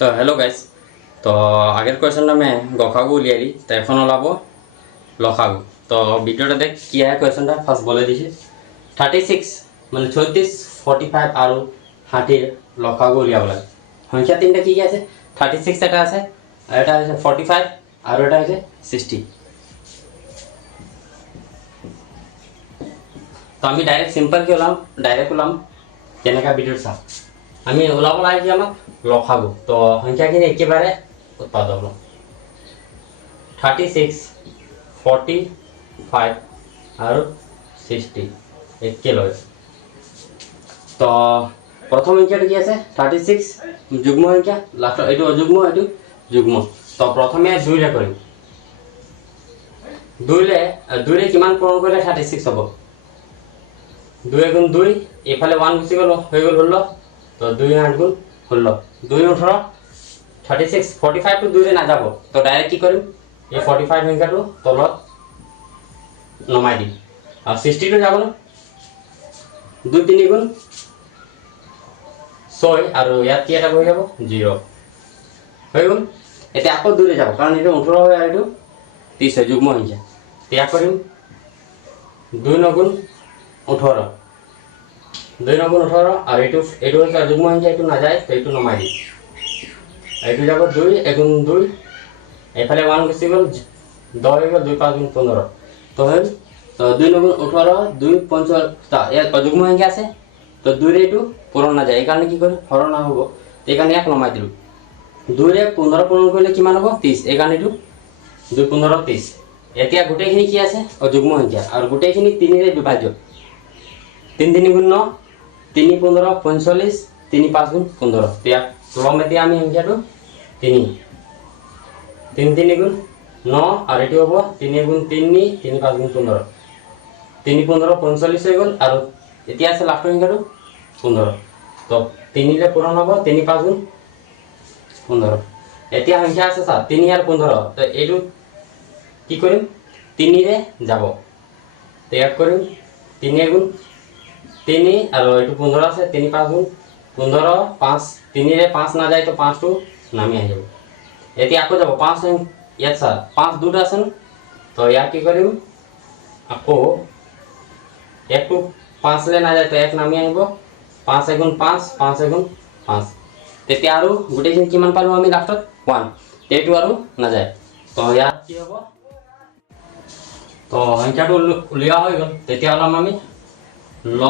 তো hello guys तो आगे क्वेश्चन में गखागु उलियाली तो एखन ओलाब लखागु तो भिडियोटा देख कि है क्वेश्चन फार्स्ट बोले दी 36 माने 36 45 और 60 लखागु उलियाब लागे संख्या तीनटा कि আছে 36 এটা আছে আর এটা আছে 45 আর এটা আছে 60 তো আমি ডাইরেক্ট সিম্পল কি ওলাম ডাইরেক্ট ওলাম কেনেকা ভিডিওর सा আমি ওলাব লাগে কি আমাক লখাগু তো সংখ্যাখিনি একেবারে উৎপাদক হলো 36 45 আর 60 একে লয় তো প্রথম সংখ্যাটা কি আছে 36 যুগ্ম সংখ্যা লাস্ট এটো অযুগ্ম এটো যুগ্ম তো প্রথমে 2 রে করি 2 রে কিমান পূরণ করলে 36 হবে 2 গুণ 2 এফালে 1 গুছি গেল হয়ে গেল হলো তো 2 8 গুণ 16 2 18 36 45 টু 2 রে না যাব তো ডাইরেক্ট কি করিম এই 45 সংখ্যাটো তলত নমাই দিম আর 60 টু যাব না 2 3 গুণ 6 আর ইয়াত কি এটা হয়ে যাব 0 হয়ে গেল এটা আকো 2 রে যাব কারণ এটা 18 হয় আর এটা 30 যুগ্ম সংখ্যা তিয়া করিম 2 9 গুণ 18 2 9 গুণ 18 আর এটু হচ্ছে যুগ্ম সংখ্যা এটু না যায় তো এটু নমাই দিই এটু যাব 2 1 2 এফালে 1 গুছি গেল 10 হয়ে গেল 2 5 গুণ 15 তো হল তো 2 9 গুণ 18 2 5 তা এর যুগ্ম সংখ্যা আছে তো 2 রে এটু পূরণ না যায় এই কারণে কি করে হরণ না হবো এই কারণে এক নমাই দিলু 2 রে 15 পূরণ করলে কি মান হবে 30 এই কারণে এটু 2 15 30 এতিয়া গোটেইখিনি কি আছে যুগ্ম সংখ্যা আর গোটেইখিনি 3 রে বিভাজ্য 3 3 গুণ 9 3 15 45 3 5 গুণ 15 তিয়া লম এতিয়া আমি সংখ্যাটো 3 3 3 গুণ 9 আর এটি হবে 3 গুণ 3 3 5 গুণ 15 3 15 45 হয়ে গেল আর এতিয়া আছে লাস্ট সংখ্যাটো 15 তো 3 রে পূরণ হবে 3 5 গুণ 15 এতিয়া সংখ্যা আছে 3 আর 15 তো এটু কি করিম 3 রে যাব তো এক করিম 3 গুণ 3 আর এটু 15 আছে 3 5 গুণ 15 5 3 রে 5 না যায় তো 5 টু নামি আই যাব এতি আকো যাব 5 ইয়াত স্যার 5 দুটো আছে তো ইয়া কি করিম আকো একটু 5 লে না যায় তো এক নামি আইব 5 গুণ 5 5 গুণ 5 তেতি আৰু গুটেখিনি কিমান পালো আমি লাষ্টত 1 এটু আৰু না যায় তো ইয়া কি হ'ব তো সংখ্যাটো উলিয়া হৈ গল তেতিয়া হলাম আমি ল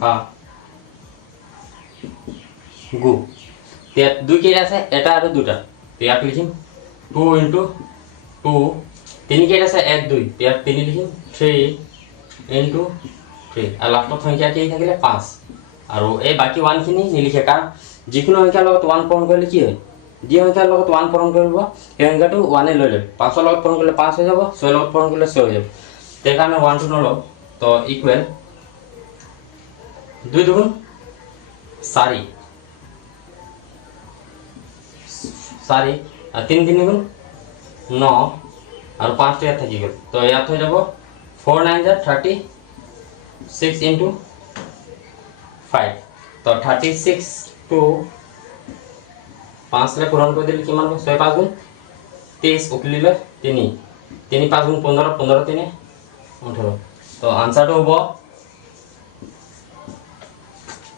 খা গু তে দুই কেই আছে এটা আর দুটা তে ইয়াক লিখিম 2 * 2 তিন কেই আছে 1 2 তে ইয়াক 3 লিখিম 3 * 3 আর লাস্ট সংখ্যা কি থাকিলে 5 আর এই বাকি 1 খিনি নিলিখে কারণ যিকোনো সংখ্যাৰ লগত 1 পূৰণ কৰিলে কি হয় যি সংখ্যাৰ লগত 1 পূৰণ কৰিব এই সংখ্যাটো 1 এ লৈ লয় 5 ৰ লগত পূৰণ কৰিলে 5 হৈ যাব 6 ৰ লগত পূৰণ কৰিলে 6 হৈ যাব তে কাৰণে 1 টো নলও তো ইকুৱেল 2 2 4 4 আর 3 3 গুণ 9 আর 5 টা থাকি গেল তো ইয়াত হৈ যাব 4 9 যা 36 into 5 তো 36 টু 5 রে পূরণ করে দিলে কিমান হবে 6 5 গুণ 23 উকলিলে 3 3 5 গুণ 15 15 3 18 তো आंसरটো হ'ব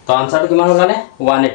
তো आंसरটো কিমান হ'ল মানে 180